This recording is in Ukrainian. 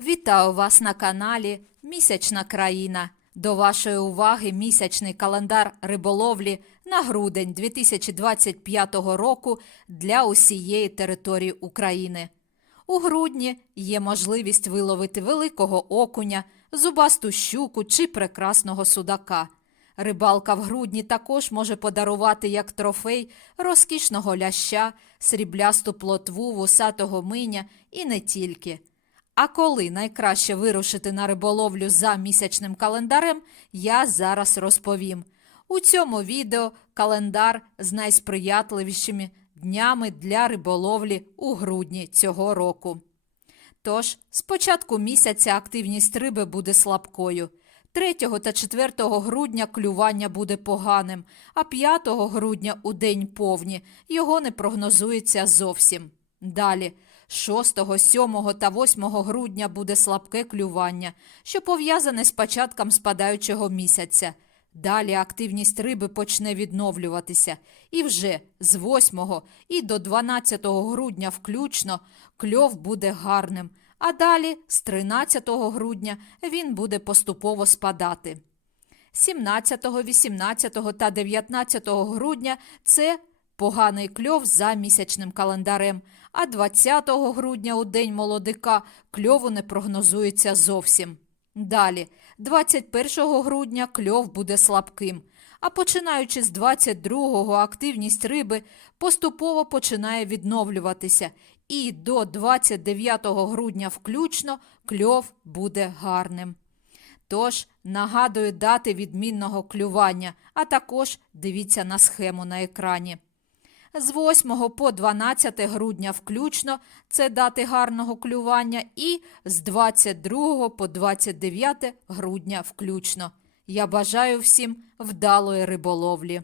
Вітаю вас на каналі Місячна країна. До вашої уваги місячний календар риболовлі на грудень 2025 року для усієї території України. У грудні є можливість виловити великого окуня, зубасту щуку чи прекрасного судака. Рибалка в грудні також може подарувати як трофей розкішного ляща, сріблясту плотву, вусатого миня і не тільки. А коли найкраще вирушити на риболовлю за місячним календарем, я зараз розповім. У цьому відео календар з найсприятливішими днями для риболовлі у грудні цього року. Тож, з початку місяця активність риби буде слабкою. 3 та 4 грудня клювання буде поганим, а 5 грудня у день повні його не прогнозується зовсім. Далі, 6, 7 та 8 грудня буде слабке клювання, що пов'язане з початком спадаючого місяця. Далі активність риби почне відновлюватися, і вже з 8 і до 12 грудня включно кльов буде гарним, а далі з 13 грудня він буде поступово спадати. 17, 18 та 19 грудня це поганий кльов за місячним календарем, а 20 грудня у день молодика кльову не прогнозується зовсім. Далі, 21 грудня кльов буде слабким, а починаючи з 22-го активність риби поступово починає відновлюватися, і до 29 грудня включно кльов буде гарним. Тож нагадую дати відмінного клювання, а також дивіться на схему на екрані. З 8 по 12 грудня включно це дати гарного клювання, і з 22 по 29 грудня включно. Я бажаю всім вдалої риболовлі.